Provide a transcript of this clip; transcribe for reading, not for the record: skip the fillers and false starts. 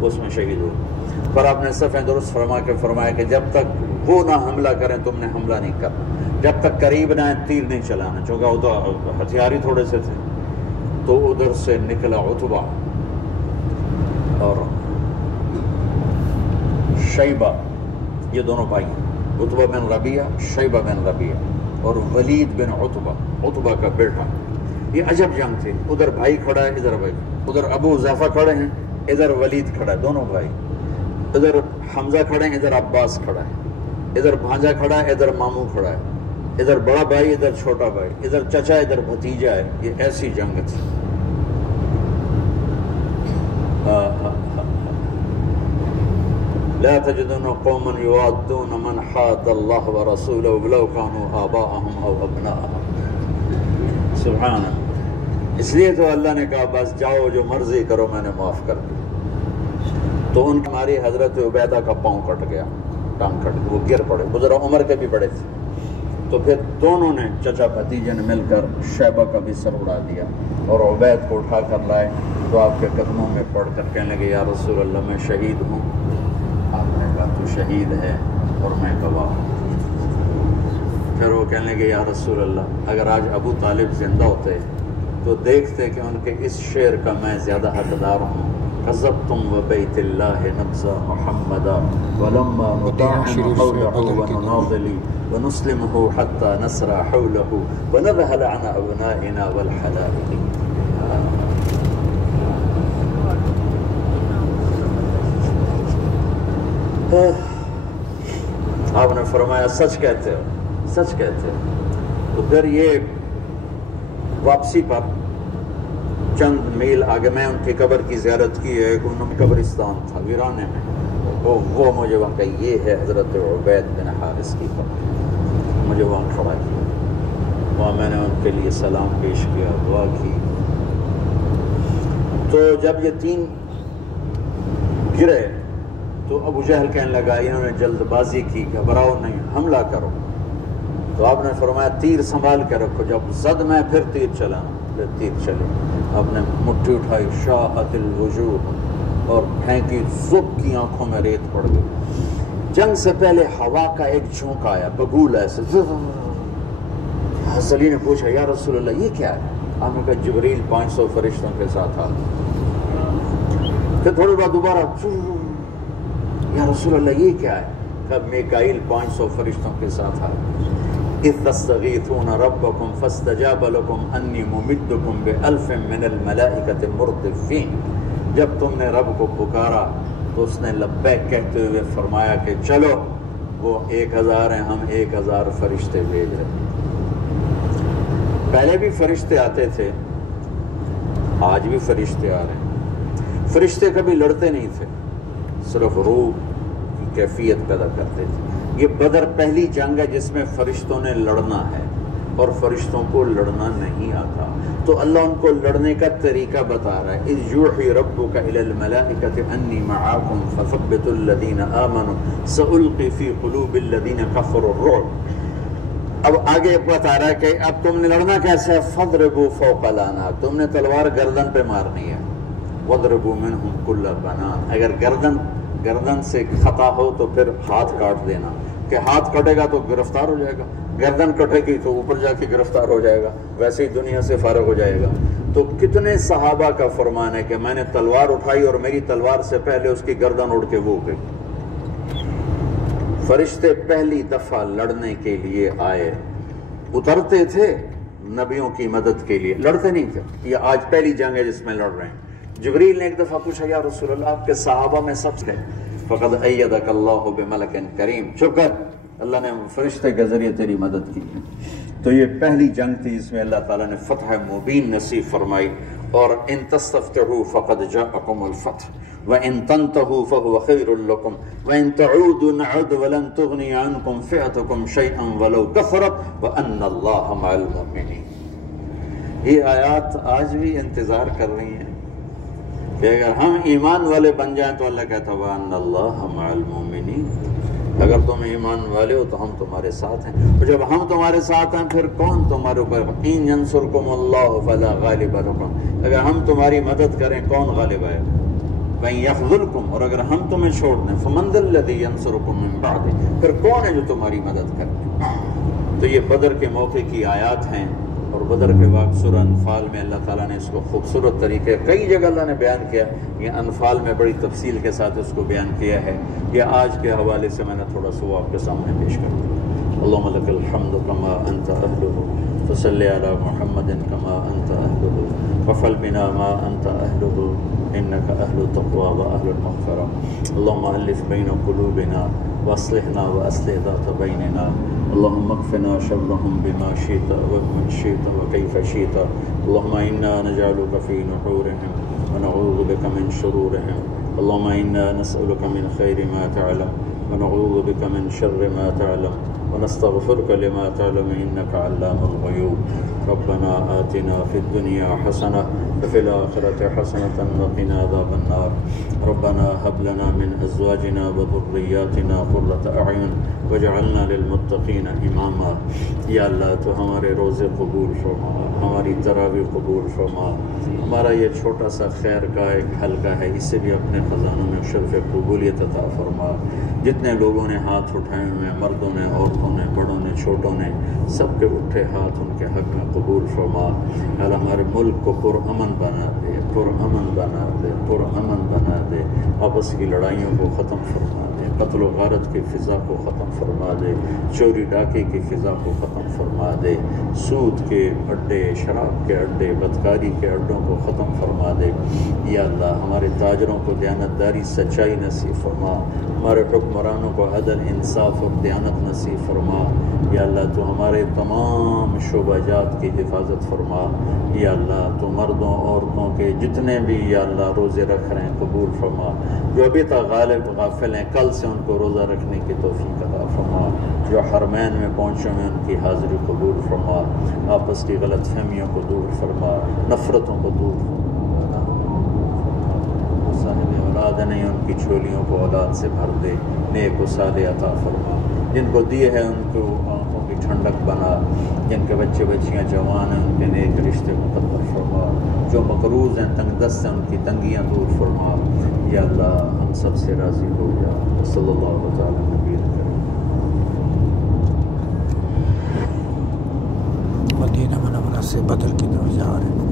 اس میں شہید ہو. پر آپ نے صفیں درست فرما کے فرمایا کہ جب تک وہ نہ حملہ کریں تم نے حملہ نہیں کرنا، جب تک قریب نہ آئیں تیر نہیں چلانا، چونکہ وہ تو ہتھیار ہی تھوڑے سے تھے. تو ادھر سے نکلا عتبہ اور شیبہ، یہ دونوں بھائی ہیں، عتبہ بن ربیعہ، شیبہ بن ربیعہ، اور ولید بن عتبہ، عتبہ کا بیٹا. یہ عجب جنگ تھی. ادھر بھائی کھڑا ہے، ادھر بھائی، ادھر ابو حذیفہ کھڑے ہیں، ادھر ولید کھڑا ہے، دونوں بھائی. ادھر حمزہ کھڑے ہیں، ادھر عباس کھڑا ہے، ادھر بھانجا کھڑا ہے، ادھر ماموں کھڑا ہے، ادھر بڑا بھائی، ادھر چھوٹا بھائی، ادھر چچا، ادھر بھتیجا ہے. یہ ایسی جنگ تھی. لا تجدن قوما يوادون من حاد الله ورسوله ولو كانوا آباءهم او ابناءهم. سبحان اللہ. اس لیے تو اللہ نے کہا بس جاؤ جو مرضی کرو میں نے معاف کر دیا. تو ان کی ہماری حضرت عبیدہ کا پاؤں کٹ گیا، ٹانگ کٹ گئی، وہ گر پڑے. حضرت عمر کے بھی بڑے تھے. تو پھر دونوں نے، چچا بھتیجے نے مل کر شیبہ کا بھی سر اڑا دیا اور عبید کو اٹھا کر لائے. تو آپ کے قدموں میں پڑھ کر کہنے لگے یا رسول اللہ میں شہید ہوں. آپ نے کہا تو شہید ہے اور میں گواہ ہوں. پھر وہ کہنے لگے یا رسول اللہ اگر آج ابو طالب زندہ ہوتے تو دیکھتے کہ ان کے اس شعر کا میں زیادہ حقدار ہوں. کذبتم وبیت اللہ نبزا محمدا ولما نطاعن حوله ونناضلی ونسلمه حتى نسرى حوله ونذهل عن ابنائنا والحلائق. آپ نے فرمایا سچ کہتے ہو، سچ کہتے ہو. تو پھر یہ واپسی پر چند میل آگے میں ان کی قبر کی زیارت کی ہے. ایک ان قبرستان تھا ویرانے میں، وہ مجھے وہاں کہ یہ ہے حضرت عبید بن حارث کی قبر. مجھے وہاں کھڑا کیا، وہاں میں نے ان کے لیے سلام پیش کیا، دعا کی. تو جب یہ تین گرے تو ابو جہل کہنے لگا انہوں نے جلد بازی کی، گھبراؤ نہیں، حملہ کرو. تو آپ نے فرمایا تیر سنبھال کے رکھو، جب زد میں پھر تیر چلانا. پھر تیر چلے. آپ نے مٹھی اٹھائی، شاہت الوجوہ، اور پھینکی، زب کی آنکھوں میں ریت پڑ گئی. جنگ سے پہلے ہوا کا ایک جھونکا آیا، بگول ایسے. حضرت علی نے پوچھا یا رسول اللہ یہ کیا ہے؟ آپ نے کہا جبریل 500 فرشتوں کے ساتھ آ. پھر تھوڑی بار دوبارہ یا رسول اللہ یہ کیا ہے؟ کہ میکائیل 500 فرشتوں کے ساتھ آ. اذ تستغیثون ربکم فاستجاب لکم انی ممدکم بألف من الملائکۃ مردفین. جب تم نے رب کو پکارا تو اس نے لبیک کہتے ہوئے فرمایا کہ چلو وہ 1000 ہیں، ہم 1000 فرشتے بھیج رہے ہیں. پہلے بھی فرشتے آتے تھے، آج بھی فرشتے آ رہے ہیں. فرشتے کبھی لڑتے نہیں تھے، صرف روح کی کیفیت پیدا کرتے تھے. یہ بدر پہلی جنگ ہے جس میں فرشتوں نے لڑنا ہے اور فرشتوں کو لڑنا نہیں آتا. تو اللہ ان کو لڑنے کا طریقہ بتا رہا ہے. اذ یوحی ربک الی الملائکۃ انی معاکم فثبتوا الذین آمنوا سألقی فی قلوب الذین کفروا الرعب. اب آگے بتا رہا ہے کہ اب تم نے لڑنا کیسے ہے. فضربوا فوق الاعناق، تم نے تلوار گردن پہ مارنی ہے. وضربوا منہم کل بنان، اگر گردن سے خطا ہو تو پھر ہاتھ کاٹ دینا، کہ ہاتھ کٹے گا تو گرفتار ہو جائے گا، گردن کٹے گی تو اوپر جا کے گرفتار ہو جائے گا، ویسے ہی دنیا سے فارغ ہو جائے گا. تو کتنے صحابہ کا فرمان ہے کہ میں نے تلوار اٹھائی اور میری تلوار سے پہلے اس کی گردن اڑ کے وہ گئی. فرشتے پہلی دفعہ لڑنے کے لیے آئے، اترتے تھے نبیوں کی مدد کے لیے، لڑتے نہیں تھے. یہ آج پہلی جنگ ہے جس میں لڑ رہے ہیں. جبریل نے ایک دفعہ پوچھا یا رسول اللہ آپ کے صحابہ میں سب سے فقد ایدک اللہ بملک کریم، چپ کر، اللہ نے فرشتے کے ذریعے تیری مدد کی. تو یہ پہلی جنگ تھی جس میں اللہ تعالیٰ نے فتح مبین نصیب فرمائی. اور ان تستفتحوا فقد جاءکم الفتح وان تنتهوا فهو خیر لکم وان تعودوا نعد ولن تغنی عنکم فئتکم شیئا ولو کثرت وان اللہ مع المؤمنین. یہ آیات آج بھی انتظار کر رہی ہیں کہ اگر ہم ایمان والے بن جائیں تو اللہ کہتا ہے وَأَنَّ اللَّهَ مَعَ الْمُؤْمِنِينَ، اگر تم ایمان والے ہو تو ہم تمہارے ساتھ ہیں. اور جب ہم تمہارے ساتھ ہیں پھر کون تمہارے اوپر؟ إِن يَنْصُرْكُمُ اللَّهُ فَلَا غَالِبَ لَكُمْ، اگر ہم تمہاری مدد کریں کون غالب آئے؟ وَإِن يَخْذُلْكُمْ، اور اگر ہم تمہیں چھوڑ دیں، فَمَنْ ذَا الَّذِي يَنْصُرُكُم مِّن بَعْدِهِ، پھر کون ہے جو تمہاری مدد کرے؟ تو یہ بدر کے موقع کی آیات ہیں، اور بدر کے وقت سورہ انفال میں اللہ تعالیٰ نے اس کو خوبصورت طریقے کئی جگہ اللہ نے بیان کیا، یہ انفال میں بڑی تفصیل کے ساتھ اس کو بیان کیا ہے۔ یہ آج کے حوالے سے میں نے تھوڑا سا وہ آپ کے سامنے پیش کر دیا۔ اللہم لک الحمد کما انت اہلہ، فصلی علی محمد کما انت اہلہ، وفعل بنا ما انت اہلہ، انک اہل التقوی و اہل المغفرہ۔ اللہم الف بین قلوبنا واصلحنا واصلح ذات بیننا، اللہم اکفنا شرهم بما شئت ومن شئت وکیف شئت، اللہم انا نجعلک فی نحورهم ونعوذ بک من شرورهم، اللہم انا نسألک من خیر ما تعلم ونعوذ بک من شر ما تعلم ونستغفرك لما تعلم إنك علام الغيوب۔ ربنا آتنا في الدنيا حسنة وفي الآخرة حسنة وقنا عذاب النار، ربنا هب لنا من أزواجنا وذرياتنا قرة أعين واجعلنا للمتقين إماما۔ یا اللہ تو ہمارے روزے قبول فرما، ہماری تراویح قبول فرما، ہمارا یہ چھوٹا سا خیر کا ایک حلقہ ہے، اسے بھی اپنے خزانوں میں شرف قبولیت عطا فرما۔ جتنے لوگوں نے ہاتھ اٹھائے ہوئے ہیں، مردوں نے، عورتوں نے، بڑوں نے، چھوٹوں نے، سب کے اٹھے ہاتھ ان کے حق میں قبول فرما۔ اللہ ہمارے ملک کو پرامن بنا دے، پرامن بنا دے، پرامن بنا دے، آپس کی لڑائیوں کو ختم فرما دے، قتل و غارت کی فضا کو ختم فرما دے، چوری ڈاکے کی فضا کو ختم فرما دے، سود کے اڈے، شراب کے اڈے، بدکاری کے اڈوں کو ختم فرما دے۔ یا اللہ ہمارے تاجروں کو دیانتداری، سچائی نصیب فرما، ہمارے حکمرانوں کو عدل، انصاف اور دیانت نصیب فرما۔ یا اللہ تو ہمارے تمام شعبہ جات کی حفاظت فرما۔ یا اللہ تو مردوں عورتوں کے جتنے بھی یا اللہ روزے رکھ رہے ہیں قبول فرما، جو ابھی تک غافل ہیں کل سے ان کو روزہ رکھنے کی توفیق عطا فرما، جو حرمین میں پہنچے ہیں ان کی حاضری قبول فرما، آپس کی غلط فہمیوں کو دور فرما، نفرتوں کو دور فرما، صاحب اولاد نہیں ان کی جھولیوں کو اولاد سے بھر دے، نیک و صالح عطا فرما، جن کو دیے ہیں ان کو آنکھوں کی ٹھنڈک بنا، جن کے بچے بچیاں جوان ہیں ان کے نیک رشتے مقدر فرما، جو مقروض ہیں تنگ دست ہیں ان کی تنگیاں دور فرما۔ یا اللہ ہم سب سے راضی ہو جا، صلی اللہ تعالیٰ نبی کریم۔ مدینہ منورہ سے بدر کی طرف جا رہے ہیں۔